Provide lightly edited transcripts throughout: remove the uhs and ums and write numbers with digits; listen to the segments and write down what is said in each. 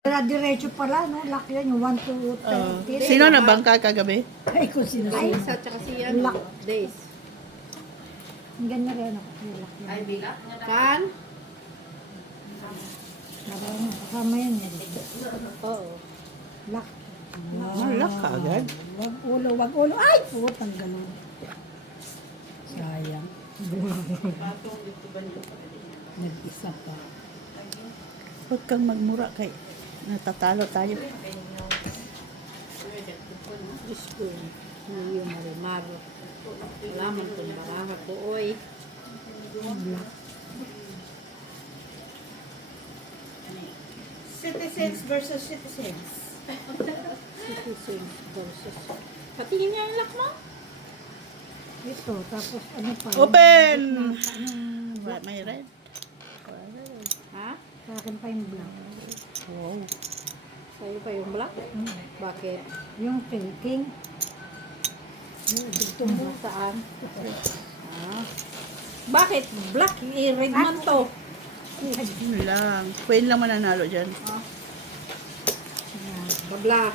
Diretso pala, no? Lock yan, yung 1 to 10. Sino na bangka kagabi? Ay, kung sino Ay, sino. sa tsaka si Lock. Days. Ang ganda rin ako. Yung lock yan. Ay, bigat. Kan? Marami, kasama yan. Oo. Lock. Lock ka agad? Wag ulo, wag ulo. Ay! Putang ganun. Sayang. Nag-isa pa. Huwag kang magmura kay natatalo tayo. Diyos ko. Hindi yung marimaro. Alaman kung baka ko, oy. Citizens versus citizens. Citizens versus. Patingin niya yung lock mo? Ito, tapos ano pa? Open! Black. May red. Ha? Sa akin pa yung black. Wow. Sa'yo pa yung black? Bakit? Yung king. Gusto mo saan? Ah. Bakit? Black. I-red man to. Yun lang. Queen lang mananalo dyan. Black.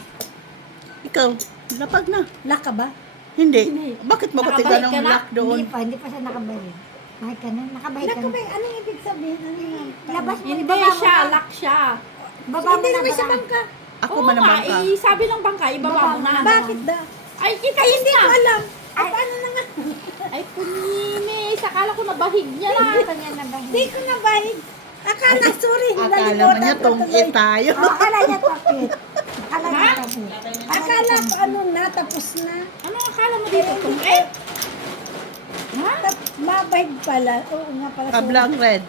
Ikaw, lapag na. Lock ka ba? Hindi. Bakit mo Nakabalik katigan ka ng na? lock doon? Hindi pa siya nakabalik. Bakit ka na? Nakabalik ka na. Ano yung ibig sabihin? Ano yung labas mo? Hindi ibaba mo siya. na. Lock siya. Baba mo na sa bangka. Ako Oo man ang nga, bangka. sabi ng bangka, ibaba mo na. Bakit da? Ay, kita hindi ko alam. Ay, paano na nga? Ay, kuminis. Akala ko nabahig niya na. Kanya na ba? Hindi ko nabahig. Akala, sorry. Akala mo niya tong tayo. Akala niya tapit. Akala niya tapit. Akala ko ano na, tapos na. Ano akala mo dito? Kung Ha? Mabahig pala. Oo nga pala. Tabla ang red.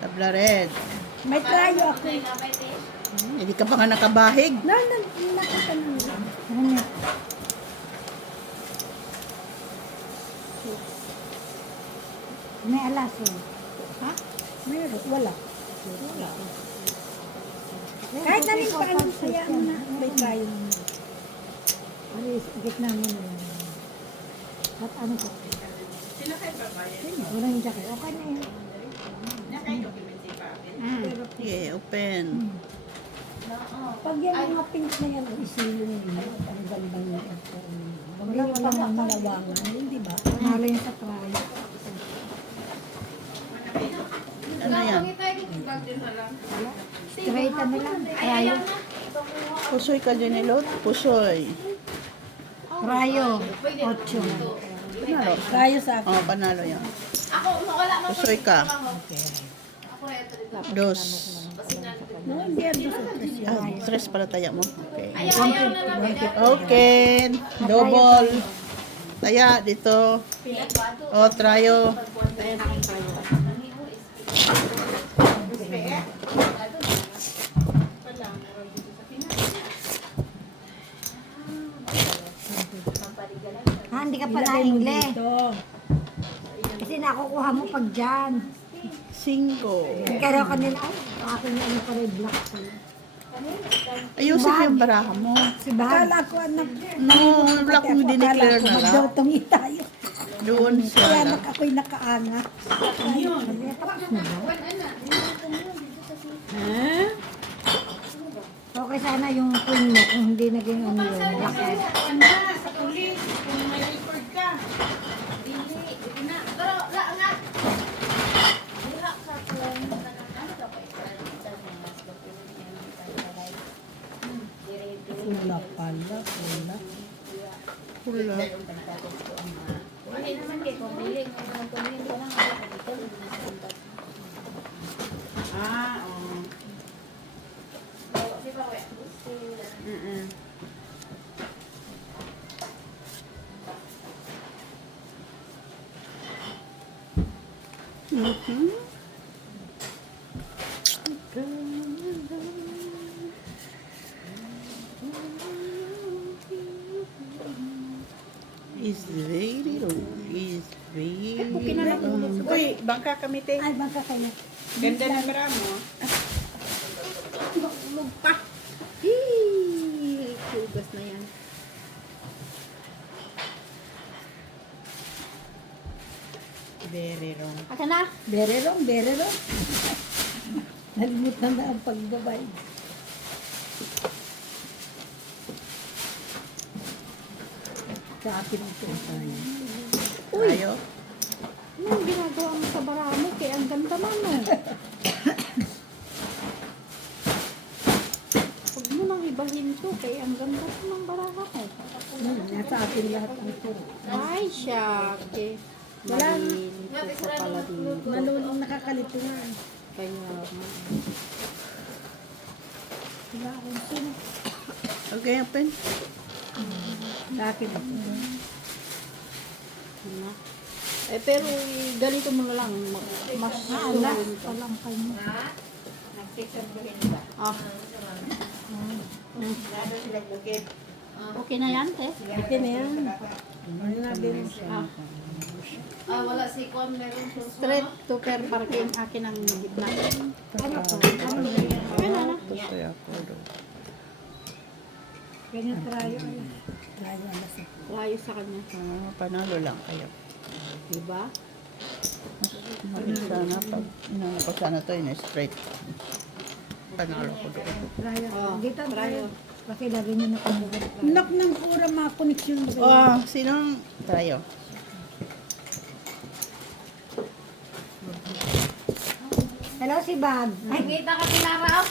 Tabla red. May trayo ako. Hindi ka pa nga nakabahig. Nakita na nila. Ano niya? May alas eh. Ha? Meron. Wala. Kahit na rin pa ano, kaya ano na. May trayo na. Ano yung gitna mo na yun. At ano ko? Wala yung jacket. Okay na yun. Okay, open. Pag yan mga pink na yan, isilong nila. Ang ganda niya. Wala pa mga malawangan. Hindi ba? Panalo yung sa try. Ano yan? Straight ano lang. Rayo. Pusoy ka dyan nilot? Pusoy. Rayo. 8. Panalo. Trayo sa akin. Oh, panalo yan. Pusoy ka. Dos. No, hindi yan doon sa tres yan. Ah, tres pala taya mo. Okay. Okay. Double. Taya dito. O, trayo. Hindi ka pala ingle. Ito. Kasi nakukuha mo pag dyan. Cinco. Kaya kanila, ay, akin yung ano pala yung black pala. Ayusin mo yung baraha mo. Si Bahag. Akala ko anak. No, wala kong dineclare na lang. Magdaw tayo. Doon Kaya siya. ako'y nakaanga. Okay sana yung queen mo kung hindi naging ano yun. Black yun. Sa pulis, kung may record ka. Wala pala, wala. Pula. Ah, oo. Mhm. Is very low. Is very low. Uy, bangka kami, te. Ay, baka kayo. Ganda na bara mo. Ulog pa. Hii. Hugas na yan. Very wrong. Asa na? Very wrong, very wrong. Nalimutan na ang paggabay. Sa akin ang tayo. Tayo. Anong ginagawa mo sa barami? Kaya ang ganda man eh. Huwag mo nang ibahin to. Kaya ang ganda ko ng baraha ko. Nasa akin lahat ang turo. Ay, syake. Malinit ko sa pala dito. Malulong nakakalito nga. Kaya nga. Wala akong sino. Okay, open. Sa akin ang turo. Ano? Eh, pero ganito mo na lang. Mas sulawin ka. Walang kayo. Ah. Okay na yan, te? Okay na yan. Ano na din siya. Ah. wala si Con, meron po. Straight to per parking. Akin ang gitna. Ano to? Ano Okay na na. Gusto ako doon. Ganyan trayo. Layo alas eh. Layo sa kanya. Panalo lang kayo. Diba? Mabit sana pag inano ko sana to in straight. Panalo ko doon. Trayo. Oh, Dito trayo. trayo. Kasi lagi nyo nakamugod. Nak ng pura mga koneksyon mo. Oh, sinong tayo? Hello si Bag. Ay, Ngita ka pinaraw.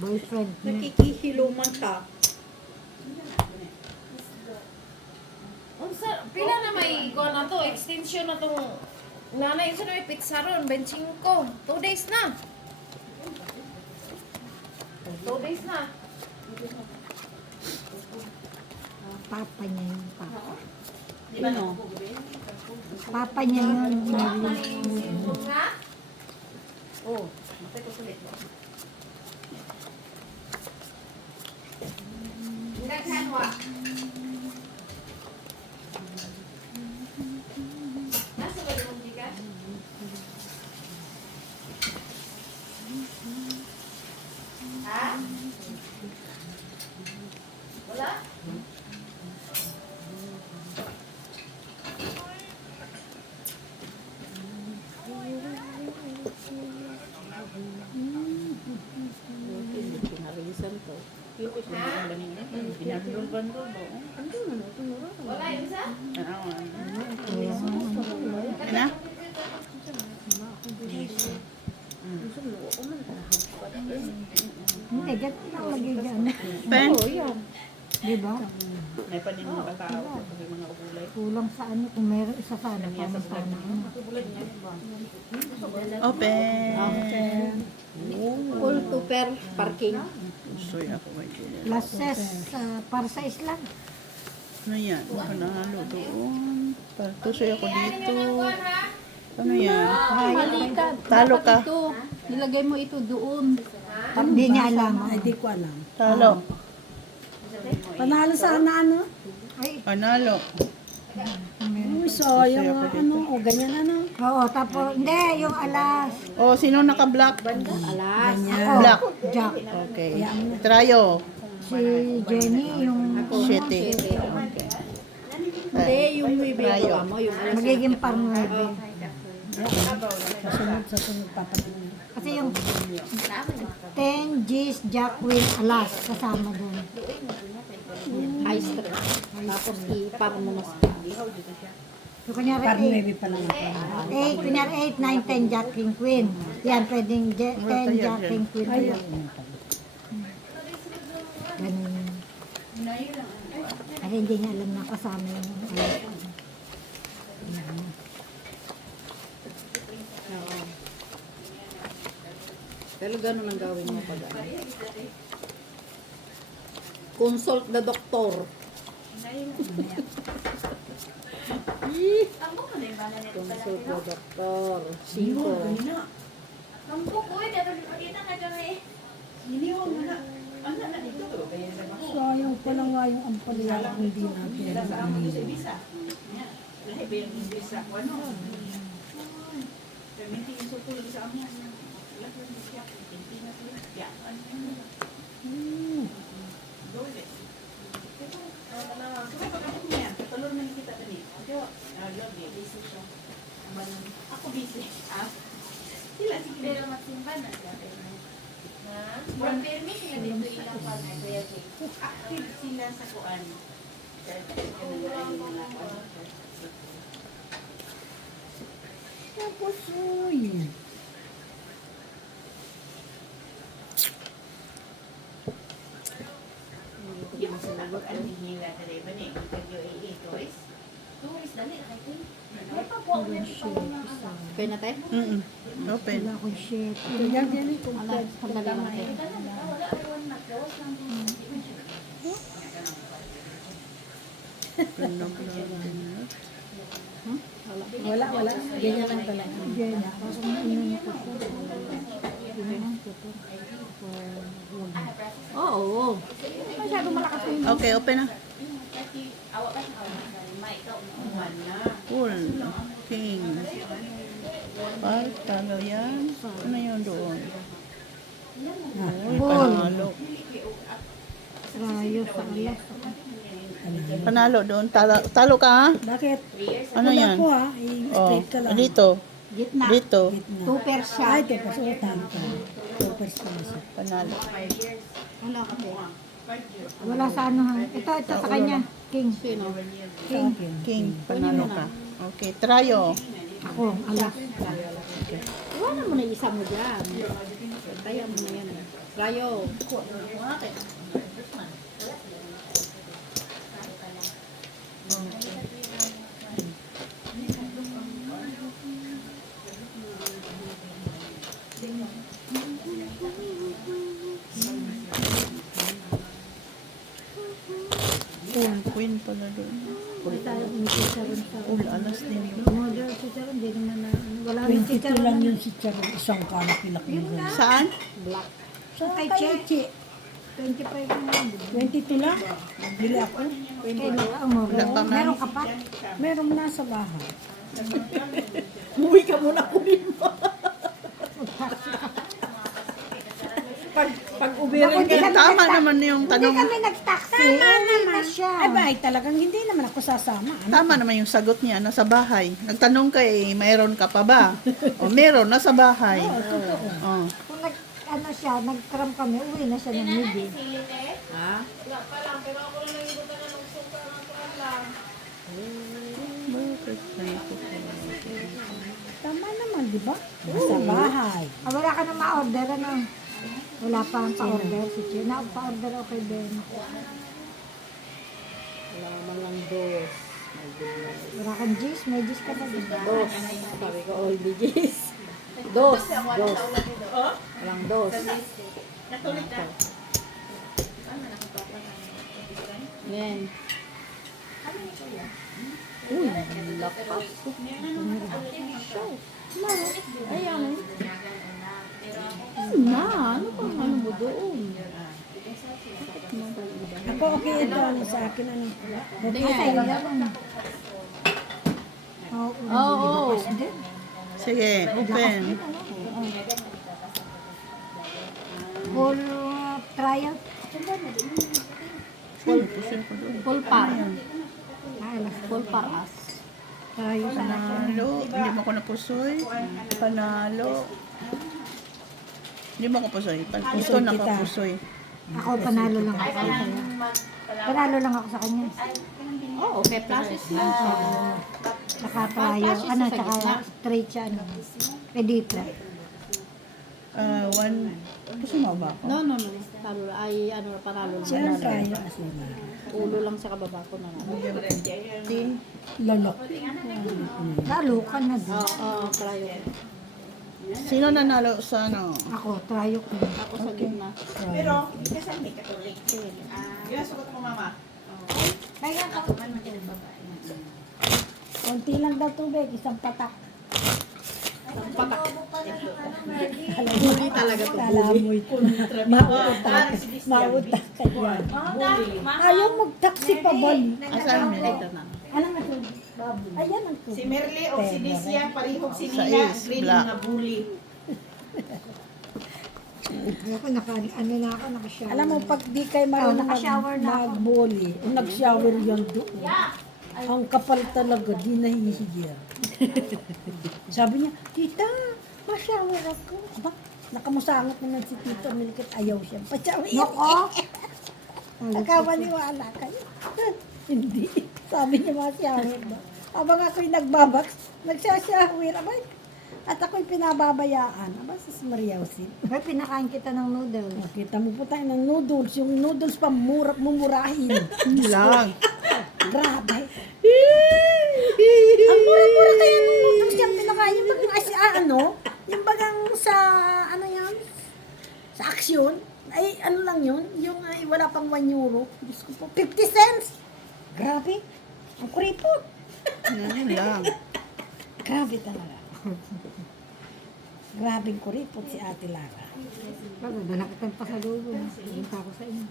boyfriend niya. Nakikihiluman ka. Unsa, pila na may kuha na to, extension na tong nanay, isa na may pizza ron, 25. 2 days na. 2 days na. Papa niya yun. Papa. Ano? Papa niya yun. Ha? Oh. Daghan wa. Nasa ba yung gigas? Ha? Wala? Pinarisan ko. Pinagluban ko ba? Wala yun sa? Ano? Hindi, ganun lang magiging. Pen? Di ba? May panin mga tao. May mga ugulay. Kulang sa ano. Kung meron isa sana, paano sana. Open. Full to per parking. Gusto ako may ganyan. Lasses, para sa islang. Ano yan? Panalo doon. Tusoy ako dito. Ha? Ano yan? Balikan. Talo Dapat ka. Ito, nilagay mo ito doon. Hindi niya alam. Ay, di ko alam. Talo. Panalo sana ano? Ay, Panalo. Uy, sayang nga ano. O, ganyan ano. oo, tapos, hindi, yung alas. Oh, sino naka-black? Alas. Black. Jack. Okay. Trayo. Si Jenny, yung Shitty. Hindi, yung maybe Trayo. mo, yung alas. magiging par 9. Sa sunod papatingin. Kasi yung 10 G's, Jack, Queen, alas, kasama doon. High street. Tapos ipar mo na sa So, kunyari Par 8, 9 pa lang ako. kunyari 8, 9, 10, Jack, King, Queen. Yan, pwedeng 10, Jack, King, Queen. Ayun. Ganun yun. Kasi hindi niya alam na kasama yung alas. Oo. Pero ganun ang gawin mo pag ano. Consult the doctor. Consult the doctor. 5. Kampok ko, dito kita ka dyan eh. Sayang pala nga yung ampalaya kung hindi natin. Ako busy. Ah? Sila, sige. Pero magsimba na sila. Ha? Murag permit sila dito ilang pa na kuya Jay. Active sila sa kuan. Tapos, uy. Yung sa ako, ang hihila sa iba na UAE toys. Tourist dali kay Jay. Okay na tayo? Open. Wala akong shit. Yan yan kung Ano? Sandali lang tayo. Wala aywan na close lang. wala. Ganyan lang talaga. Ganyan. Parang inano ko po. Inano ko po. Oo. Masyado malakas yung Okay, open na. Awa pa sa may ikaw. Cool. King. Talo yan. Ano yun doon? Uy, panalo. Rayo sa alas. Panalo doon. Talo ka ha? Bakit? Ano Wala yan? ko ha. Oh, I-straight ka lang. dito. gitna. Dito. Super siya. Ay, teka, suotan ka. Tupers ka na siya. Panalo. Ano ka ba? Wala sa ano ha. Ito sa kanya. King. Sino? Sa akin. King, panalo ka. Okay, trayo. Ako, alas. Iwanan mo na yung isa mo dyan. Kaya mo na yan. Rayo. Queen pala doon. Kung tayo umisisaron sa Full alas din yun. model sisaron, hindi naman na, wala rin 22 sisaron. lang yun si Charo. Isang kanak ilaki yun. Saan? Black. Sa Kay kay Che. 25 na lang. 22 lang. Bili ako. Kaya ang model. Wala pa, ma'am. Meron ka pa? Meron na sa bahay. Umuwi ka muna kunin mo. pag ubirin ka. Tama naman yung Hindi tanong. kami nag-taxi. Uwi na siya. Ay ba, talagang hindi naman ako sasama. Ano? Tama naman yung sagot niya, nasa bahay. Nagtanong ka mayroon ka pa ba? O meron, nasa bahay. Oh. Kung ano siya, nag-tram kami, uwi na siya ng midi. Sili te. Ha? Wala pa lang pero ako na lang ibutan na ng suka ng kuan lang. Tama naman, di ba? Sa bahay. Ah, wala ka na ma-order, ano? Wala pa ang pa-order si Che. Pa-order ako kay Ben. Wala man lang dos. My goodness. Wala kang G's, may G's ka ba? Dos. Sabi ko, all digits. Dos. Dos. Walang dos. Yan. Uy, lakas. Ayan. Na, ano bang ano mo doon? Ako okay ito ano sa akin ano. Ay, Oo. Sige, open. Full trial. Full par. Ah, alas. Full paras. Trial sa Panalo. Hindi mo ko napusoy. Panalo. Hindi mo ko pusoy. Gusto na ko pusoy. Ako, panalo lang ako sa kanya. Panalo lang ako sa kanya. Oo, may pluses lang siya. Saka trial. Ano, saka straight siya. Ano. Edita. One. Gusto mo ba ako? No. Talo ay ano panalo lang. Siya ang tayo asina. Ulo lang sa kababa ko na. Lalok. Lalo ka na din. Oo, prayo. Sino nanalo sa ano? Ako, trial ko. Ako sa gitna. Pero, kasi may katulik. Yung sagot mo, mama. Kaya ako. Konti lang daw tubig, isang patak. Huli talaga to. Kalamoy ko. Mautak. Mautak ka dyan. Ayaw mag-taxi pa ba? Asan mo dito na? Ano nga ito? Ayan ang tubig. Si Merle o si Dicia, parihog si Sa Nina, is, green black. nga bully. Ako, ano na ako, naka-shower. Alam mo, pag di kayo marunong naka-shower na ako. mag-bully, nag-shower yan doon. Ang kapal talaga, di nahihiya. Sabi niya, tita, ma-shower ako. Aba, nakamusangot naman si Tito Milkit, ayaw siya. Pa-shower. Nako. Nakawaliwala kayo. Hindi. Sabi niya ma-shower ba? Abang ako'y nagbabaks, nagsashower. Abay, at ako'y pinababayaan. Aba, sis Mariausin. Ay, pinakain kita ng noodles. Nakita mo po tayo ng noodles. Yung noodles pa mumurahin. Lang. Grabe. Ang mura-mura kaya ng noodles yung pinakain. Yung bagang yung bagang sa, ano yan? Sa aksyon. Ay, ano lang yun? Yung ay, wala pang 1 euro. Diyos ko po, 50 cents. Grabe. Ang kuripot. Yan lang. Grabe talaga. Grabing kuripot si Ate Lara. Bago ba nakitang pasalubong? Punta ako sa inyo.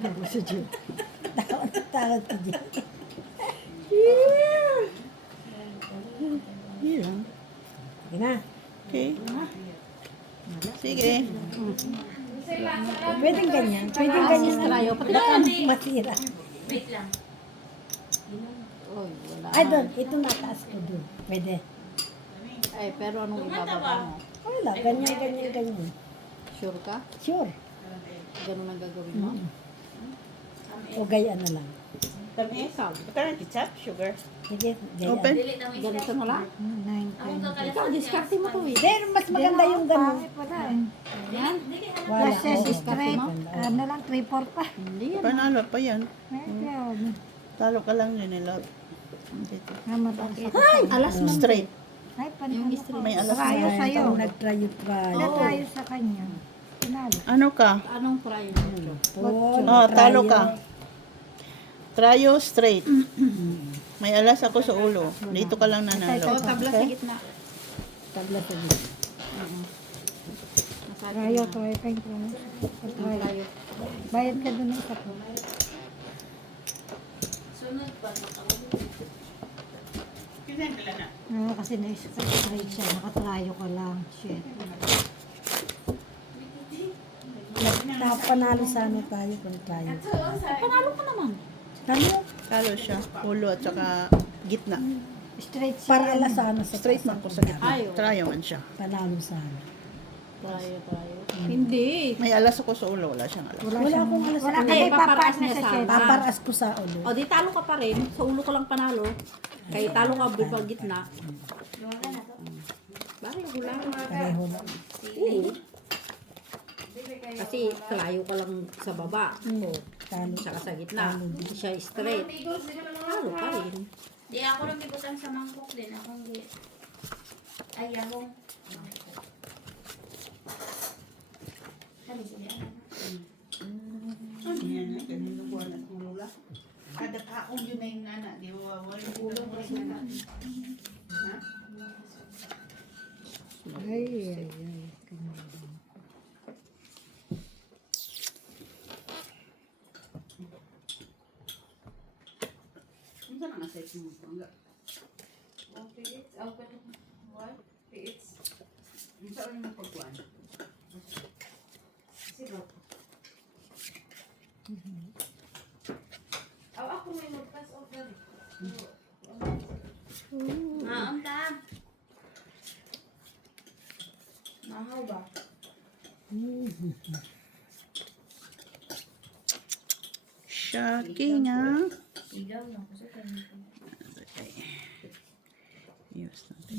Ako sa Diyo. Tawad ko dyan. Yan lang. Sige na. Okay. Sige. Pwedeng ganyan. Pwedeng ganyan. Trayo, pati Baka yan. masira. Wait lang. Oy, wala. Ay, doon. Ito nataas ko doon. Pwede. Ay, pero anong ibababa mo? Wala. Ganyan, ganyan, ganyan. Sure ka? Sure. Ganun ang gagawin mo? O gayaan na lang. Tamis. Ito ng ketchup, sugar. Sige, gayaan. Open. Ganito na lang? 9:20. Ikaw, diskarte mo to eh. Then, mas maganda yung ganun. Pangit wala eh. Yan? Wala. Lashes oo. straight. Ano lang, 3-4 pa. Hindi yan. Panalo pa yan. Ayun. Talo ka lang din nila. Dito. Namatang Alas man. Straight. Ay, Yung panalo. straight. May alas Trayo na. sa'yo. Pag nag-try-try. Natrayo sa kanya. Pinalo. Ano ka? Anong try mo? Oh, talo ka. Tryo straight. May alas ako sa ulo. Dito ka lang nanalo. O, tabla sa gitna. Tabla sa gitna. Trayo, trayo kayong trayo. Trayo. Tayo. Bayad ka doon ng isa ko. Kasi na-straight siya. Nakatrayo ka lang. Shit. Panalo sana tayo kung tayo. Panalo ka naman. Talo. Talo siya. Ulo at saka gitna. Straight siya. Para alasana sa Straight man ko sa gitna. Ayaw. Tryo man siya. Panalo sana. Tayo. Hindi. May alas ako sa ulo. Wala siyang alas. Wala akong alas. Wala Hindi, kasi paparaas papaas na niya sa sana. siya. Paparas ko sa ulo. O, di talo ka pa rin. Sa ulo ko lang panalo. Kaya talo ka sa gitna. Bakit hula? Pareho na. Oo. Kasi kalayo ka lang sa baba. O, Talo. saka sa gitna. Hindi siya straight. Talo pa rin. Di ako rin bigutan sa mangkok din. Ako hindi. Ay, ako. Yan na, ganun yung buwan at mulula. Kada kaong yun na yung nana. Di ba, wala yung ulo mo yung nana. Ay, ay, ay. Ano ka nga sa mo? Hanggang. Ano sa ulo mo pagkuhan? Ako may mag-pass over. Ang ta. Mahaw ba? Shocking ah. Igaw lang. Kasi Okay. Use natin.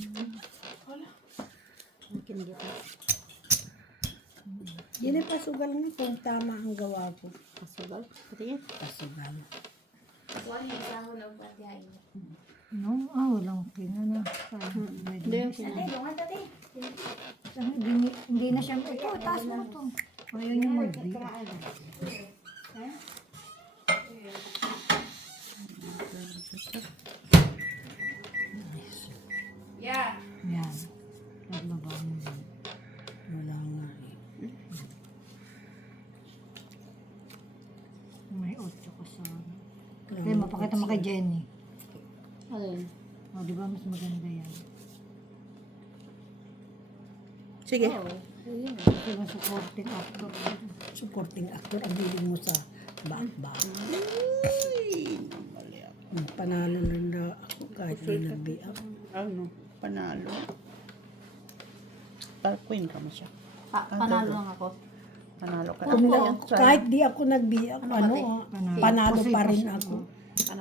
Yun ay pasugal na kung tama ang gawa ko. Kasugal. Pati yan. Pasugal. Kuha niya sa ako ng patihay. No, walang pinana. Hindi yan sila. Lungan dati. Hindi na siya. Ito, taas mo ito. Ayaw niya mag-big. Yeah. Yan. Nagbaba mo din. Wala nga eh. May 8 ka sa... Kaya mapakita mo kay Jenny. Alin? O, di ba mas maganda yan? Sige. Kasi mas supporting actor. Supporting actor ang hiling mo sa baak-baak. Ay, mali ako. Panalo lang na ako kahit di nagbiak. Ano? Panalo. Queen ka mo siya. Panalo lang ako. Panalo ka. Kahit di ako nagbiak, panalo pa rin ako.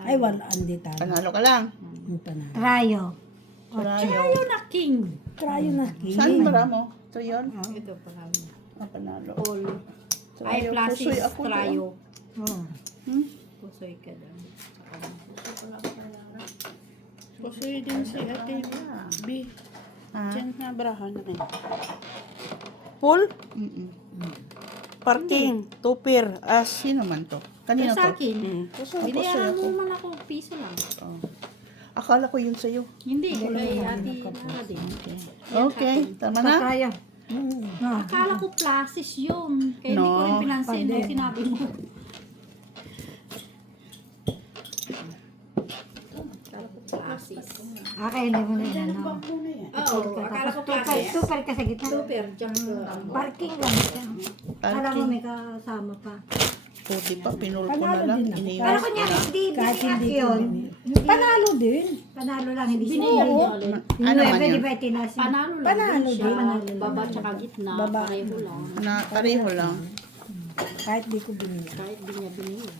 Ay, wala, hindi tayo. Panalo ka lang. Panalo. Rayo. Trayo. Na king. Try na Saan para mo? Ito yun? Ito panalo. Panalo. All. Trayo. Ay, Pusoy plasis, ako doon. trayo. Oh. Pusoy ka doon. Pusoy din si Ate B. Ha? Diyan na barahan na eh. Pool? Mm-mm. Parking. Tupir. As. Sino man to? Kanino Sa to? akin. Pusoy Binayaran ako. mo man ako, piso lang. Oh. Akala ko yun sa'yo. Hindi, kulay ati na din. Okay. Tama na? Kaya. Akala ko plasis yun. Kaya hindi ko rin No. pinansin yung sinabi mo. Akala ko plasis. Hindi mo na yan. No? Oo, akala ko plasis. Super ka sa gitna. Super, jump Parking lang siya. Alam mo may kasama pa. Puti pa, pinul ko na lang. Pero Iniwas ko kunya, na. hindi Kahit biniyak hindi ko yun. Panalo din. Panalo lang, hindi siya. Binayar niya Yung ulit. Ano man nueve, yun? di ba itinasin? Panalo lang Panalo din siya. din. Baba tsaka gitna. Baba. Pareho lang. Na pareho lang. Kahit di ko binili. Kahit di niya binayar.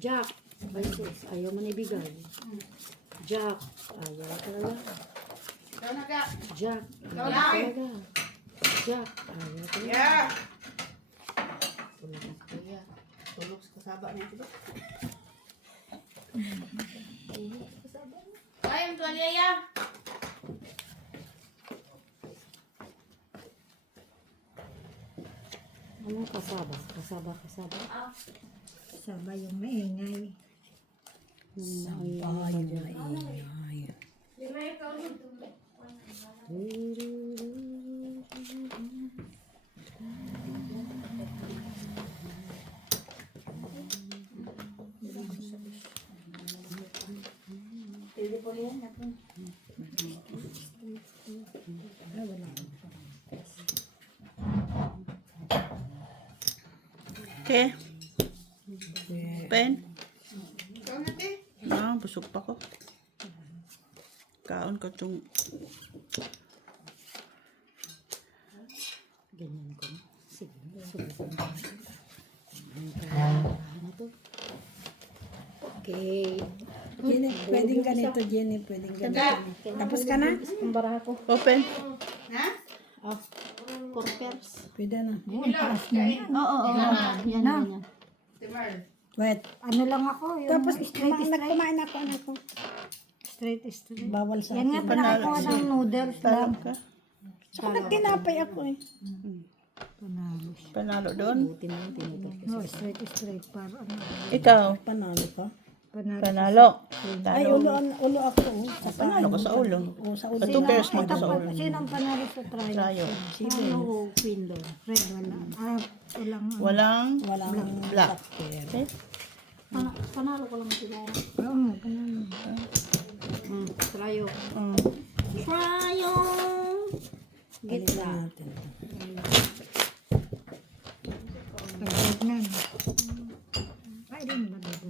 Jack. Ay, sus. Ayaw mo nibigay. Jack. Ayaw talaga. Jack. Ayaw talaga. Jack. Ayaw talaga. Tulog sa kasaba niya ito. Ayun, tuwalya ya. Anong kasaba? Kasaba. Kasama yung maingay. Ay, ay. Okay. Pen? Busog pa ko. Kaon ka itong... Ganyan ko. Sige. Okay. Jenny, pwedeng ganito, Jenny. Pwedeng ganito. Tapos ka na? Ang baraha ko. Open. Ah. Porkers. Pwede na. Oo. Yan na. Wait. Ano lang ako, yung Tapos, straight. kumain ako, anak ko. Straight. Bawal sa Yan nga, akin. pinakakuha ng noodles lang. Talong ka. Saka nagtinapay ako eh. Panalo. Panalo doon. No, straight. Para ano. Ikaw. Panalo ka. Panalo. Panalo. Ay, ulo ako. Sa Panalo ka sa ulo. O, sa ulo. Sa 2 pairs mo sa ulo. Sino ang panalo sa trial? Trayo. Ano queen doon? Red, wala. Walang. Walang Walang black. pair. Okay? Panalo ko lang siguro. Oo nga, panalo. Trayo. Mm. Trayo! Gitna. Natin. Pagdagnan. Ay, din ba dito?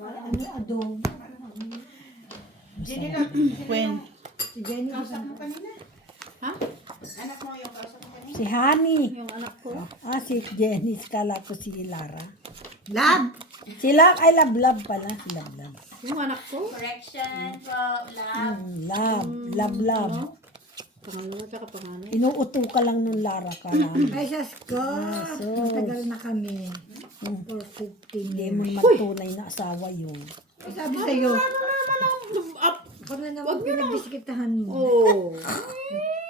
Ano, adobo. When? Si Jenny, Kausap mo kanina. Ha? Anak mo yung kausap mo kanina. Si Honey. Yung anak ko. Si Jenny. Kala ko si Lara. Lab! Sila, ay love pala. Si love. Yung anak ko. Correction po, love. Love. Pangalawa tsaka panganay. Inuuto ka lang nung Lara ka namin. Ay, sas ko! Matagal na kami. For 15 Hindi years. mo naman tunay na asawa yun. Sabi sa'yo. Wala naman pinagbisikitahan mo. Oh.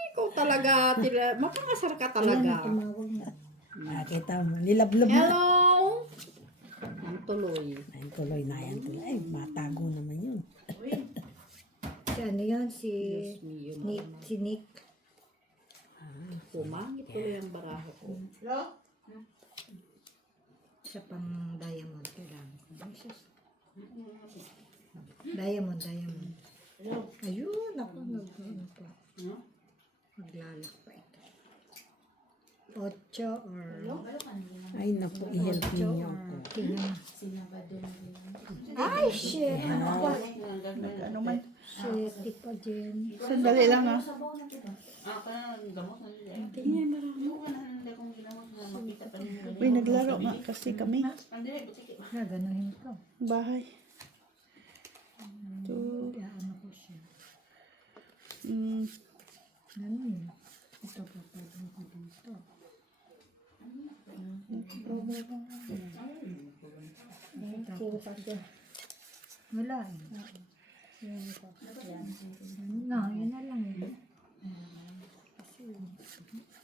Ikaw talaga. Mapangasar ka talaga. Tumawag na. Kita mo, nilablob na. Hello! Ang tuloy. Ay, tuloy na yan. Tuloy. Ay, matago naman yun. Si ano yun? Si Nick. Si Nick. Pumangit tuloy ang baraho ko. Hello? Isa pang diamond kailangan ko. Ay, sus. Diamond. Ayun, ako ano pa. Maglalak pa ito. 8 or... Ay, naku, i-help ninyo ako. Tingnan. Ay, shit! Ano man. Shit, pa dyan. Sandali lang ha. Uy, naglaro nga kasi kami. Gaganuhin ko. Bahay. Ito. Ano ko siya. Ganun. Ito pa ko dito. Wala eh. No, yun na lang eh.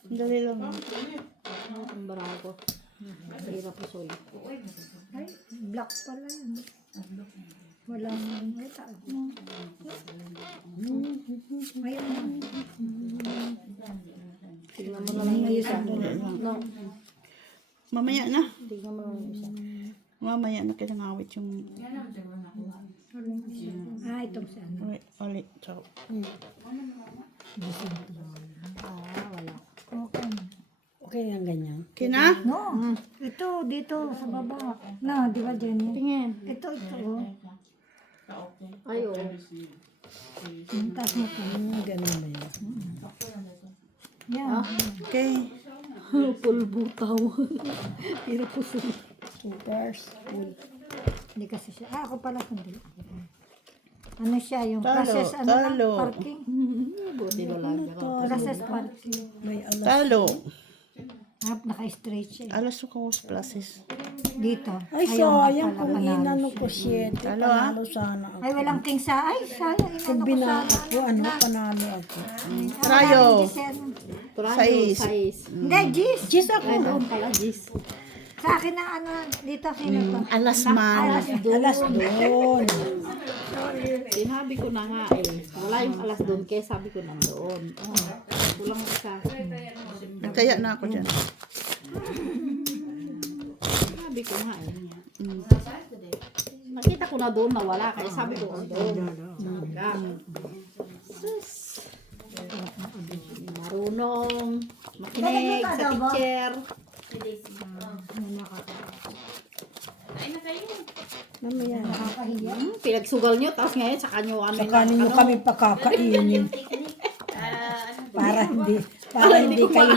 Sandali lang ha. Ang barako. Hirap po soy. Ay, black pala yun. Walang ito. Ayun na. Tignan mo naman yung isa. No, Mamaya na. tignan mo naman yung isa. Mamaya na kinangawit yung... Ah, itong si ano. Ulit. Ciao. Wala. Okay. Okay ang ganyan. Kina? No, ito dito sa baba. No, di ba Jenny? Tingin. Ito. Oh. Ay, oo. Yung taas mo pa. Ganun ba yun? Yan. Okay. Pulbo tao. Hirap po soy. Supers. Hindi kasi siya. Ah, ako pala hindi. Ano siya, yung Talo, process, ano lang, talo. parking. Buti lalaga ka. Process parking. May alas. Talo. Ah, naka-straight siya. Alas ko sa places. Dito. Ay, Ayaw nga sayang pala, kung panalo inano siya. ko 7. Talo, ah. Panalo sana ako. Ay, walang king sa... Ay, sayang. Kung Inano ko binalo sana. ko, ano, panalo ako. Trayo. Sais. Hindi, Gis. Gis ako. Ay, doon pala, Gis. Sa akin na ano, dito, sino to? Alas man. Alas doon. Sinabi ko na nga eh. Wala yung alas doon, kaya sabi ko nandoon. Kulang isa. Kaya na ako dyan. Sabi ko nga eh. Nakita ko na doon na wala, kaya sabi ko doon. Sus. Marunong. Makinig sa teacher. Mamaya. Nakakahiya. Pinagsugal nyo, tapos ngayon sa kanyo ano Saka ninyo kami pakakainin. Para hindi kayo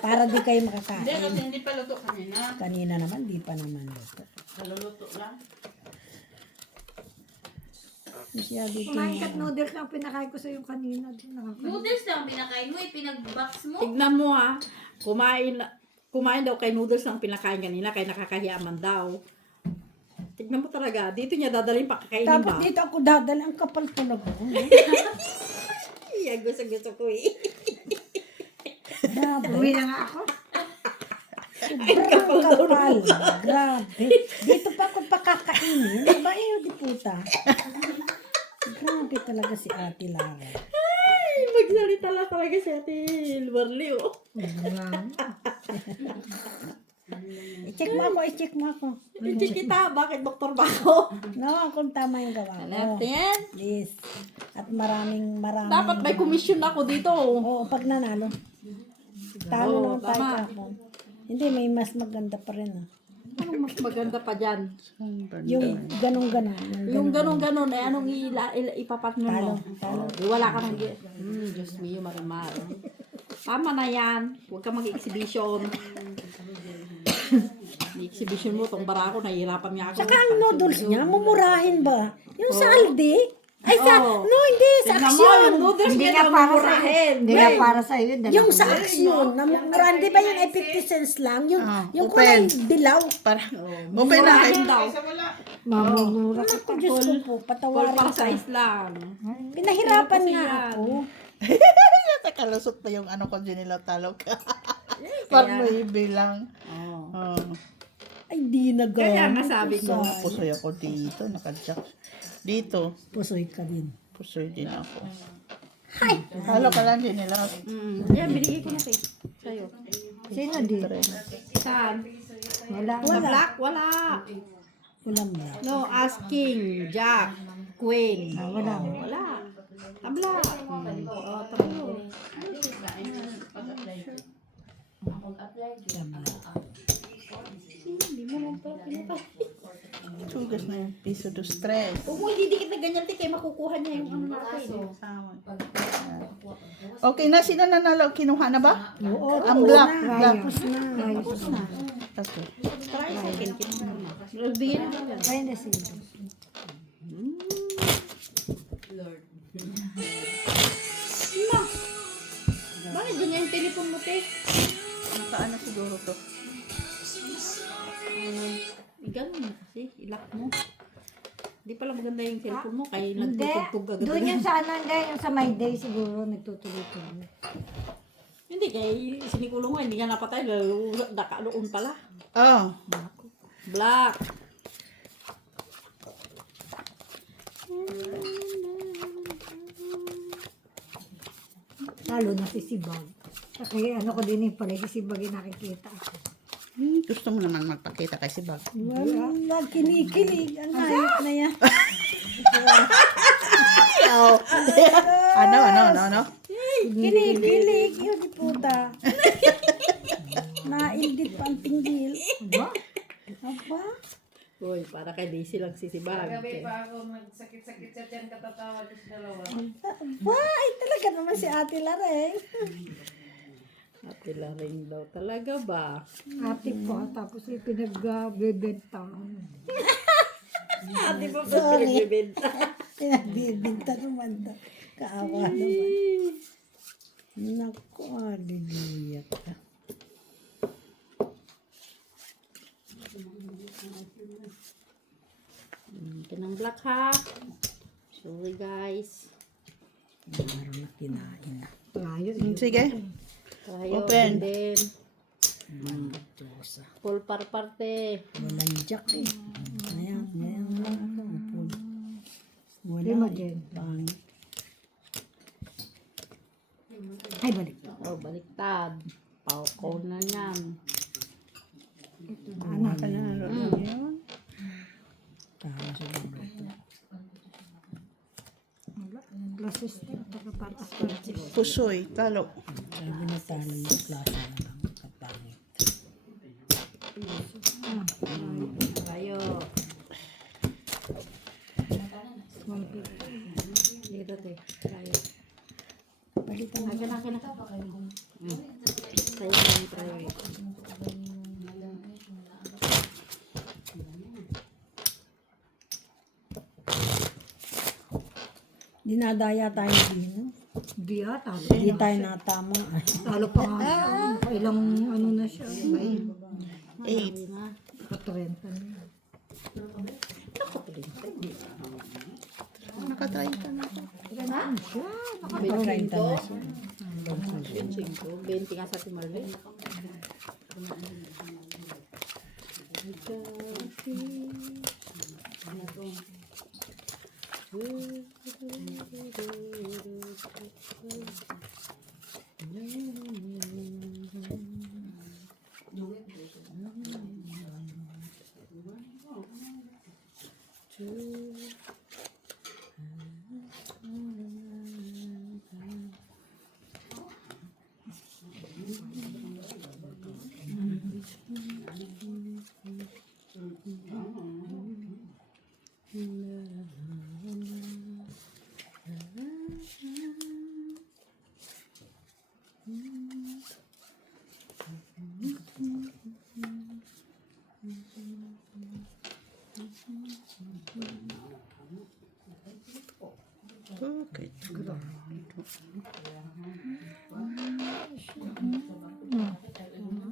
para di kayo makakain. Hindi pa luto kanina. Kanina naman, di pa naman luto. Kaluluto lang. Siya dito. Kumain kat noodles lang pinakain ko sa yung kanina. Noodles lang pinakain mo, pinag-box mo. Tignan mo ha. Kumain daw kay noodles ang pinakain kanina, kaya nakakahiyaman daw. Tignan mo talaga, dito niya dadalhin pakakainin Tapos ba? dito ako dadala, ang kapal talaga. Iya, gusto ko eh. Grabe. Uwi na nga ako. Sobrang kapal. Grabe. Dito pa ako pakakainin. Diba di puta? Grabe talaga si Ate Lara. Ay, magsalita lang talaga si Ate Marley, oh. I-check mo ako. Hindi kita, bakit doktor ba ako? No, kung tama yung gawa ko. Tingnan. Please. At maraming. Dapat may commission ako dito. Oo, pag nanalo. Talo Oo, naman tayo tama. kahapon. Hindi, may mas maganda pa rin. Anong mas maganda pa dyan? Yung ganun-ganon. Yung ganon-ganon, eh, anong ipapartner mo? Talo. Wala ka nang... Diyos mio, marimar. Tama na yan. Huwag ka mag-exhibition. Ni-exhibition mo, tong barako, nahihirapan nga ako. Saka ang noodles niya, mumurahin ba? Yung sa Aldi? Ay, Oo. hindi, sa Tignan mo, aksyon. yung noodles Hindi niya nga na para sa mumurahin. Hindi nga para sa iyo. Yung sa aksyon, namumurahan, di ba yung ay 50 cents lang? Yung open. kulay dilaw. Para. Open na. Murahin daw. Mamumura ka. Ako, Diyos ko po, Call patawarin para ka. sa Islam. Pinahirapan Kasi nga yan. ako. Nakalusot pa yung ano ko dyan nila talo ka. Parang may bilang. Oh. Ay, di na Kaya nga gano'n. sabi ko, Pusoy ako dito. Nakadyak. Dito. Pusoy ka din. Pusoy din ako. Hay! Halo ka lang din nila. yan, binigay ko na sa'yo. Sino dito? Saan? Wala. Sa black, wala. Walang black. No, asking, jack, queen. Wala. Wala. Tabla. Oh, tatlo. Sugas na yung piso do stress. Kung mo didikit na ganyan, kay makukuha niya yung ano natin. Okay na, sino nanalo? Kinuha na ba? Oo, Ang black. Black. tapos na. Ayos na. Okay. Try sa akin, kinuha na. Bigyan mo yan. Ay, na sila. Bakit ganyan yung telepon mo, te? Nakaano siguro to. Ganun mo kasi, ilak mo. Hindi pala maganda yung cellphone mo, kaya Hindi. nagtutugtog agad. Doon yung sa ano, hindi. Yung sa my day siguro nagtutuloy-tuloy. Hindi, kaya sinikulong mo, hindi nga napatay, nakaloon pala. Oh. Black. Lalo na si Sibag. Kaya ano ko din pala si Sibag yung nakikita. Gusto mo naman magpakita kay si Bag. Wala, kinikilig. Ang hayop na yan. Ano? Kinikilig. Yun, di puta. Naindit pa ang tinggil. Aba? Aba? Uy, para kay Daisy lang sisibag. Gabi pa ako nagsakit-sakit sa tiyan katatawa ko sa dalawa. Aba, ay talaga naman si Ate Lareng. Ate Laring daw talaga ba? Ate po, tapos yung pinagbebenta. Ate pa ba pinibenta? Pinagbibinta naman daw. Kaawa naman. Naku, hallelujah ka. Kinang black ha. Sorry guys. Meron na kinain na. Tayo. Sige. Tayo, Open. and then, Tusa. full parte. Walang jack eh. Ngayon lang. Wala. Lima din. Pangit. Ay, balik. Oh, baliktad. Paukaw na yan. Anak. Tama sa mga. Glasses din. Pagkapatas. Pusoy. Talo. Sabi na talo yung klase na lang. Kapangit. Tayo. Dito te. Tayo. Palitan na. Akin na. Tayo lang tayo. Dinadaya tayo din. Di ata. Hindi tayo natama. Talo pa nga. Ilang ano na siya. 8. Patrenta na. Nakatry ka na. Ganun siya. Try na siya. 20 nga sa si Marlene. Okay.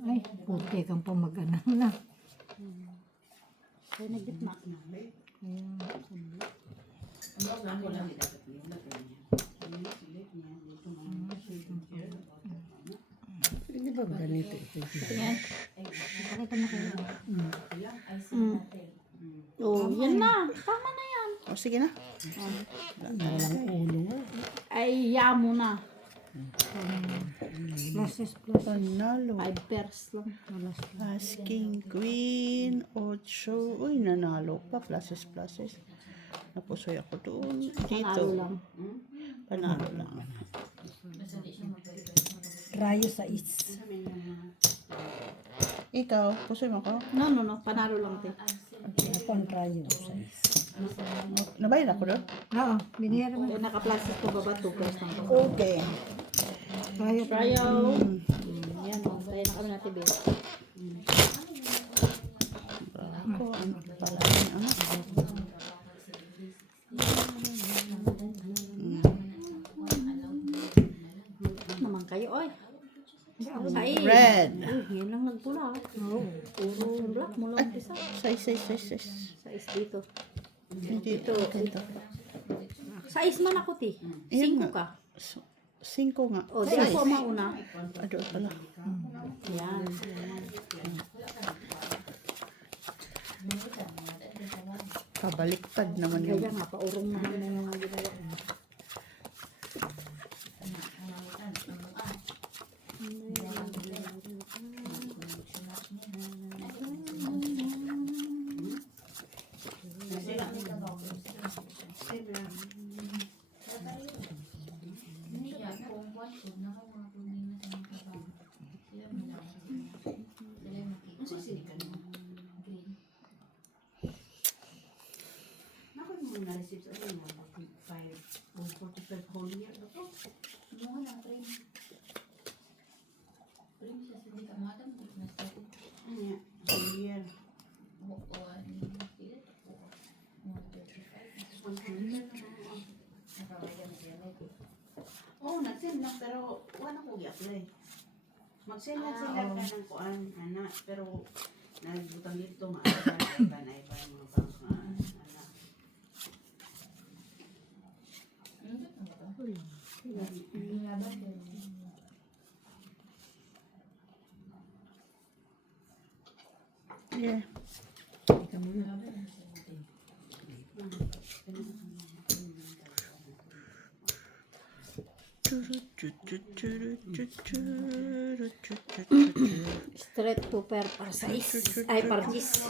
Ay, puti kang pamag-anak na. Kaya nagitna. Hindi ba ganito ito? Pakita mo kayo. Oh, yan na. Tama na yan. O, sige na. Walang ulo. Ay, yamo na. Pluses, plus. Panalo. 5 pairs lang. As king, queen, 8. Uy, nanalo pa. Pluses. Napusoy ako doon. Dito. Panalo lang. Panalo lang. Rayo sa is. Ikaw, pusoy mo ko? No. Panalo lang, te. Ako ang rayo sa is. Nabayad ako doon? Oo, binira mo. Kung naka-plastic to baba, 2 pairs lang to. Okay. Rayo. Rayo. Yan, o. Kaya na kami natin, babe. Ako, ang palain. Naman kayo, oy. Sais. Red. Uy, yan lang nagpula. Oo. Puro black mo lang isa. Sais. Sais dito. Dito. Dito. Sais man ako, ti. Ayan 5 nga. ka. 5 nga. O, di ako mauna. Doon pala. Yan. Pabaliktad naman yun. Kaya nga, paurong naman na yung mga ginawa mo. Ako yung mga na-receive sa inyo, 45 whole year. Ano na, train. Train siya sa dito. Ano yan? Whole year. Oo, nag-send lang pero wala ko i-apply. Mag-send lang sila ka ng kuan, anak, pero nagbutang dito, maayban mga pang anak. Yeah. Straight to pair para sais. Ay, para gis.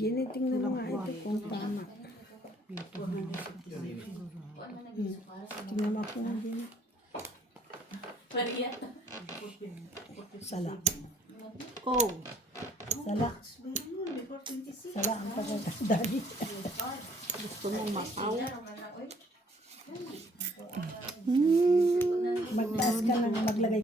Ginitingnan mo nga ito kung tama. Tingnan mo ako nga din. Sala. Oh. Sala. Sala ang pagkakadali. Gusto mong mapaw. Magtaas ka lang, maglagay